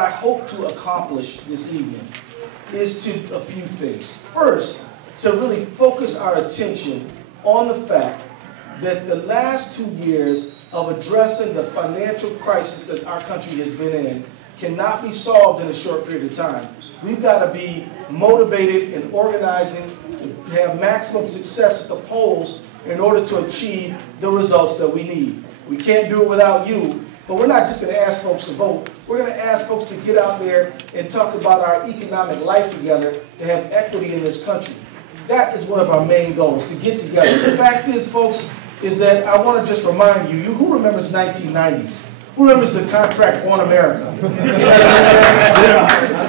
I hope to accomplish this evening is to a few things. First, to really focus our attention on the fact that the last 2 years of addressing the financial crisis that our country has been in cannot be solved in a short period of time. We've got to be motivated and organizing to have maximum success at the polls in order to achieve the results that we need. We can't do it without you, but we're not just going to ask folks to vote. We're going to ask folks to get out there and talk about our economic life together, to have equity in this country. That is one of our main goals, to get together. The fact is, folks, is that I want to just remind you, who remembers 1990s? Who remembers the contract on America?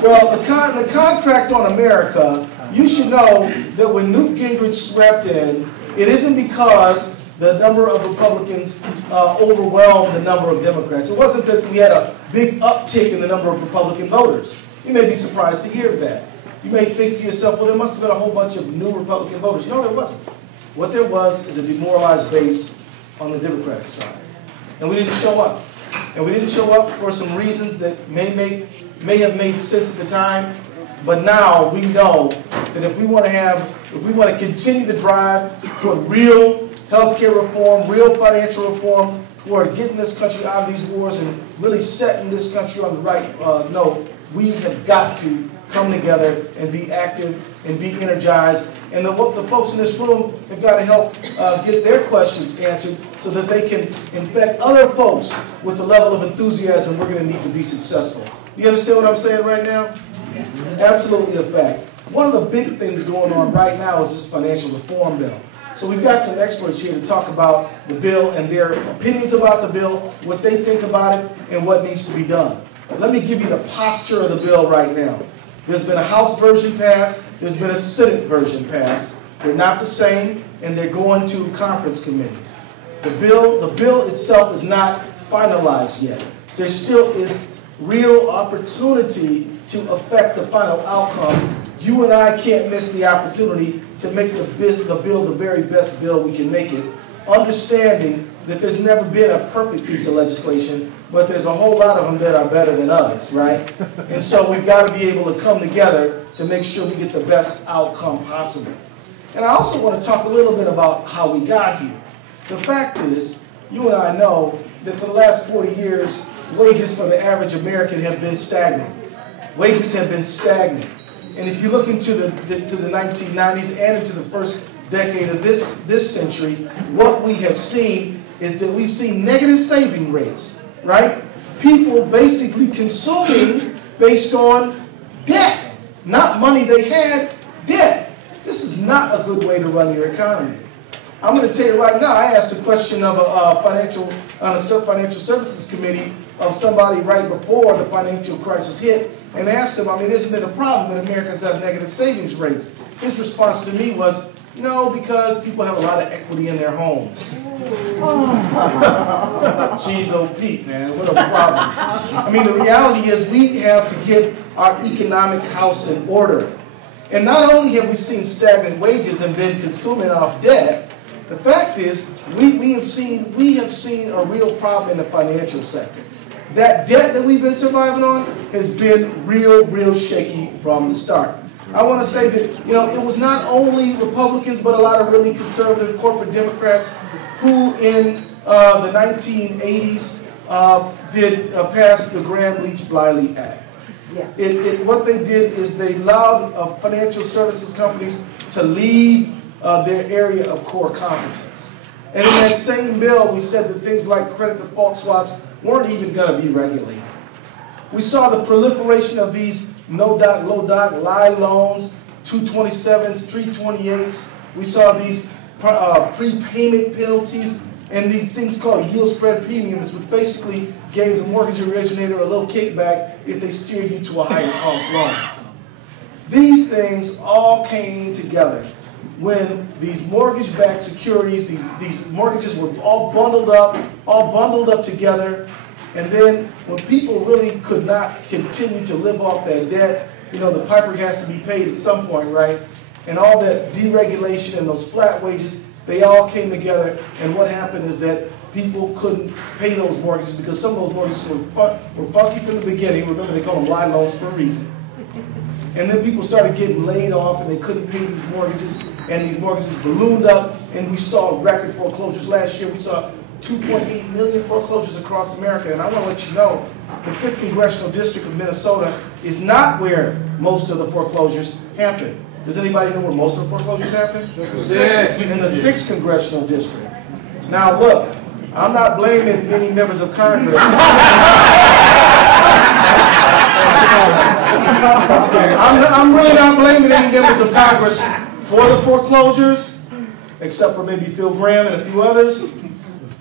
Well, the contract on America, you should know that when Newt Gingrich swept in, it isn't because the number of Republicans overwhelmed the number of Democrats. It wasn't that we had a big uptick in the number of Republican voters. You may be surprised to hear that. You may think to yourself, well, there must have been a whole bunch of new Republican voters. No, there wasn't. What there was is a demoralized base on the Democratic side. And we didn't show up. And we didn't show up for some reasons that may have made sense at the time. But now we know that if we want to continue the drive toward real healthcare reform, real financial reform, toward getting this country out of these wars and really setting this country on the right note, we have got to come together and be active and be energized. And the folks in this room have got to help get their questions answered so that they can infect other folks with the level of enthusiasm we're going to need to be successful. You understand what I'm saying right now? Yeah. Absolutely a fact. One of the big things going on right now is this financial reform bill. So we've got some experts here to talk about the bill and their opinions about the bill, what they think about it, and what needs to be done. Let me give you the posture of the bill right now. There's been a House version passed. There's been a Senate version passed. They're not the same, and they're going to conference committee. The bill itself is not finalized yet. There still is real opportunity to affect the final outcome. You and I can't miss the opportunity to make the bill the very best bill we can make it, understanding that there's never been a perfect piece of legislation, but there's a whole lot of them that are better than others, right? And so we've got to be able to come together to make sure we get the best outcome possible. And I also want to talk a little bit about how we got here. The fact is, you and I know that for the last 40 years, wages for the average American have been stagnant. Wages have been stagnant. And if you look into the 1990s and into the first decade of this century, what we have seen is that we've seen negative saving rates, right? People basically consuming based on debt, not money they had, debt. This is not a good way to run your economy. I'm going to tell you right now, I asked a question of a financial services committee of somebody right before the financial crisis hit, and asked him, isn't it a problem that Americans have negative savings rates? His response to me was, no, because people have a lot of equity in their homes. Jeez, oh Pete, man, what a problem. The reality is we have to get our economic house in order. And not only have we seen stagnant wages and been consuming off debt, the fact is we have seen a real problem in the financial sector. That debt that we've been surviving on has been real shaky from the start. I want to say that, it was not only Republicans, but a lot of really conservative corporate Democrats who in the 1980s did pass the Graham-Leach-Bliley Act. Yeah. What they did is they allowed financial services companies to leave their area of core competence. And in that same bill, we said that things like credit default swaps weren't even going to be regulated. We saw the proliferation of these no-doc, low-doc, lie loans, 227s, 328s. We saw these prepayment penalties and these things called yield spread premiums, which basically gave the mortgage originator a little kickback if they steered you to a higher cost loan. These things all came together when these mortgage-backed securities, these mortgages were all bundled up together, and then when people really could not continue to live off that debt, the piper has to be paid at some point, right? And all that deregulation and those flat wages, they all came together, and what happened is that people couldn't pay those mortgages because some of those mortgages were funky from the beginning. Remember, they call them lie loans for a reason. And then people started getting laid off and they couldn't pay these mortgages, and these mortgages ballooned up, and we saw record foreclosures. Last year we saw 2.8 million foreclosures across America. And I want to let you know, the 5th Congressional District of Minnesota is not where most of the foreclosures happen. Does anybody know where most of the foreclosures happen? Yes. In the 6th Congressional District. Now look, I'm not blaming any members of Congress. I'm really not blaming any members of Congress for the foreclosures, except for maybe Phil Graham and a few others.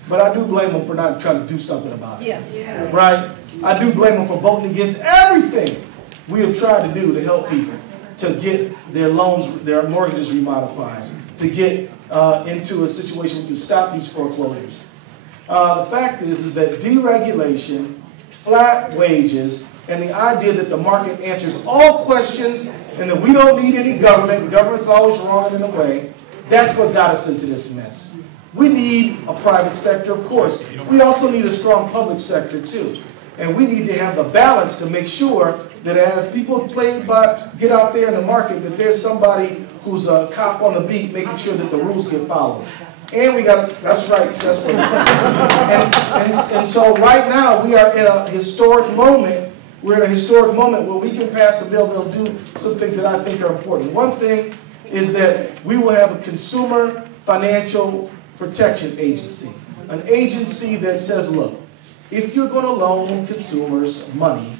But I do blame them for not trying to do something about it. Yes. Right? I do blame them for voting against everything we have tried to do to help people to get their loans, their mortgages remodified, to get into a situation where we can stop these foreclosures. The fact is that deregulation, flat wages, and the idea that the market answers all questions and that we don't need any government, the government's always wrong and in the way, that's what got us into this mess. We need a private sector, of course. We also need a strong public sector, too. And we need to have the balance to make sure that as people get out there in the market, that there's somebody who's a cop on the beat making sure that the rules get followed. And we got, that's right, that's what and so right now we are in a historic moment. We're in a historic moment where we can pass a bill that'll do some things that I think are important. One thing is that we will have a consumer financial protection agency, an agency that says, look, if you're going to loan consumers money,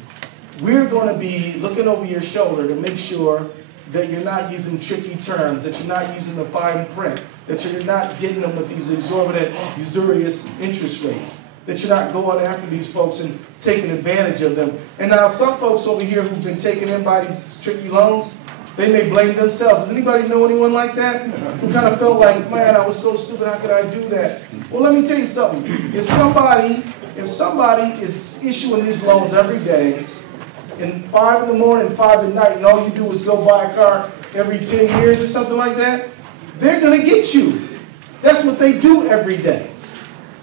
we're going to be looking over your shoulder to make sure that you're not using tricky terms, that you're not using the fine print, that you're not getting them with these exorbitant, usurious interest rates, that you're not going after these folks and taking advantage of them. And now some folks over here who've been taken in by these tricky loans, they may blame themselves. Does anybody know anyone like that? Who kind of felt like, man, I was so stupid, how could I do that? Well, let me tell you something. If somebody is issuing these loans every day, and 5 in the morning, 5 at night, and all you do is go buy a car every 10 years or something like that, they're going to get you. That's what they do every day.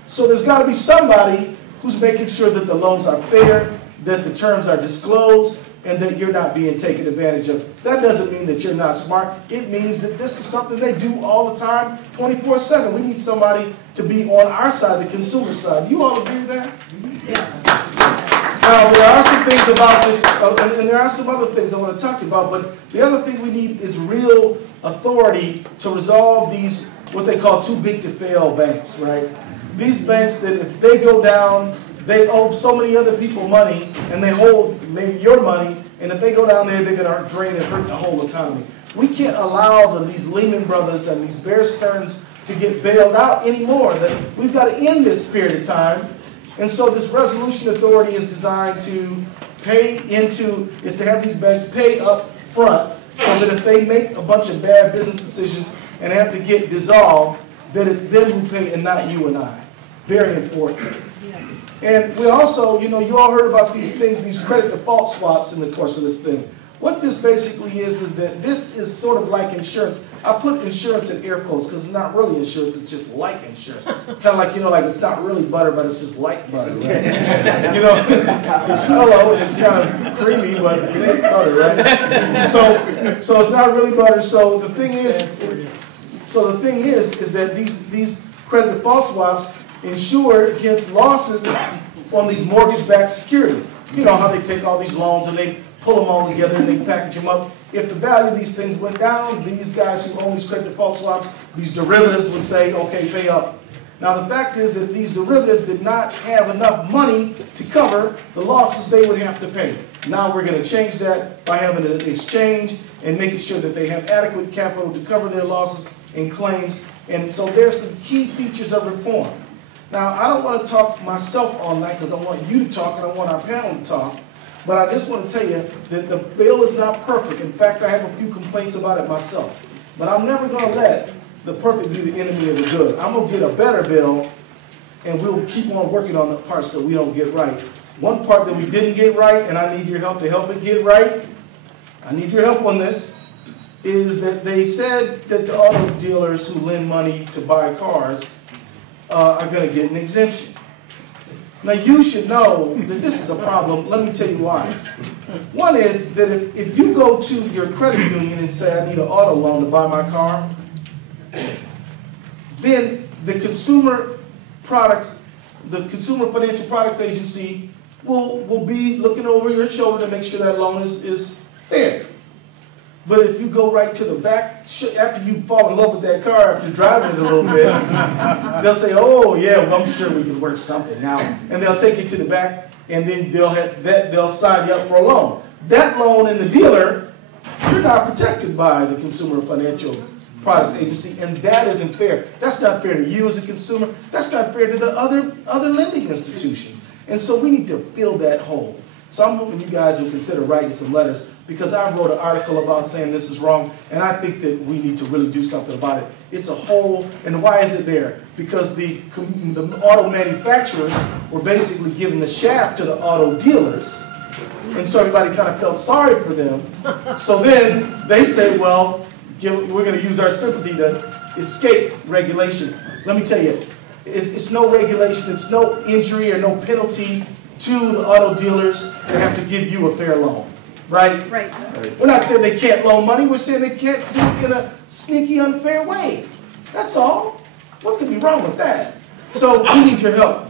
So there's got to be somebody who's making sure that the loans are fair, that the terms are disclosed, and that you're not being taken advantage of. That doesn't mean that you're not smart. It means that this is something they do all the time, 24/7. We need somebody to be on our side, the consumer side. You all agree with that? Yes. Now, there are some things about this, and there are some other things I want to talk about, but the other thing we need is real authority to resolve these, what they call too big to fail banks, right? These banks that if they go down, they owe so many other people money, and they hold maybe your money, and if they go down there, they're going to drain and hurt the whole economy. We can't allow these Lehman Brothers and these Bear Stearns to get bailed out anymore. We've got to end this period of time. And so this resolution authority is designed to is to have these banks pay up front so that if they make a bunch of bad business decisions and have to get dissolved, that it's them who pay and not you and I. Very important. And we also, you all heard about these things, these credit default swaps in the course of this thing. What this basically is that this is sort of like insurance. I put insurance in air quotes because it's not really insurance, it's just like insurance. Kind of like, like it's not really butter, but it's just like butter, right? It's yellow and it's kind of creamy, but it ain't butter, right? So it's not really butter. So the thing is that these credit default swaps insure against losses on these mortgage-backed securities. You know how they take all these loans and they pull them all together and they package them up. If the value of these things went down, these guys who own these credit default swaps, these derivatives would say, okay, pay up. Now the fact is that these derivatives did not have enough money to cover the losses they would have to pay. Now we're going to change that by having an exchange and making sure that they have adequate capital to cover their losses and claims. And so there's some key features of reform. Now, I don't want to talk myself all night because I want you to talk and I want our panel to talk. But I just want to tell you that the bill is not perfect. In fact, I have a few complaints about it myself. But I'm never going to let the perfect be the enemy of the good. I'm going to get a better bill, and we'll keep on working on the parts that we don't get right. One part that we didn't get right, and I need your help to help it get right, I need your help on this, is that they said that the auto dealers who lend money to buy cars are going to get an exemption. Now, you should know that this is a problem. Let me tell you why. One is that if you go to your credit union and say, I need an auto loan to buy my car, then the Consumer Financial Products Agency will be looking over your shoulder to make sure that loan is fair. But if you go right to the back, after you fall in love with that car, after driving it a little bit, they'll say, oh yeah, well, I'm sure we can work something out. And they'll take you to the back, and then they'll sign you up for a loan. That loan and the dealer, you're not protected by the Consumer Financial Products Agency, and that isn't fair. That's not fair to you as a consumer. That's not fair to the other lending institutions. And so we need to fill that hole. So I'm hoping you guys will consider writing some letters, because I wrote an article about saying this is wrong, and I think that we need to really do something about it. It's a hole, and why is it there? Because the auto manufacturers were basically giving the shaft to the auto dealers, and so everybody kind of felt sorry for them. So then they say, well, we're going to use our sympathy to escape regulation. Let me tell you, it's no regulation, it's no injury or no penalty to the auto dealers. They have to give you a fair loan. Right? Right. We're not saying they can't loan money. We're saying they can't do it in a sneaky, unfair way. That's all. What could be wrong with that? So we need your help.